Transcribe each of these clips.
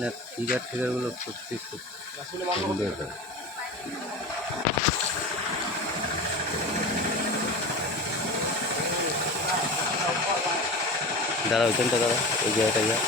না ফিগারগুলো সত্যি খুব সুন্দর হয়। দাঁড়া ওইখানটা দাঁড়া, ওই জায়গাটা যা।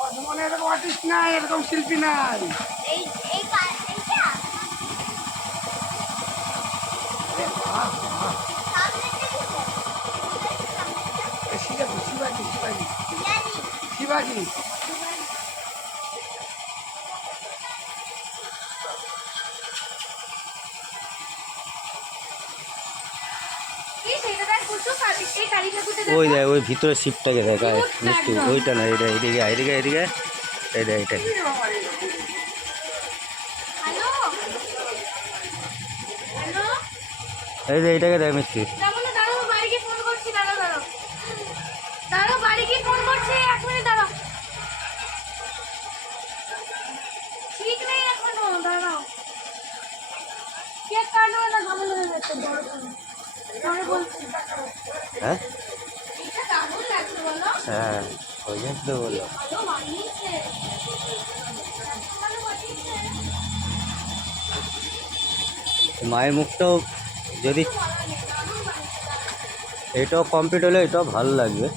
বর্ধমানে এরকম আর্টিস্ট নাই, এরকম শিল্পী নাই। শিবাজি শিবাজি শিবাজি ওই দেখ ওই ভিতরে শিপটাকে দেখা মিষ্টি, ওইটা না, এটা এদিকে এদিকে এদিকে এটা এটা এই যে এইটাকে দেখ মিষ্টি। হ্যাঁ হ্যাঁ ওই জন্য তো বললাম। মায়ের মুখটাও যদি এটাও কমপ্লিট হলে এটাও ভালো লাগবে।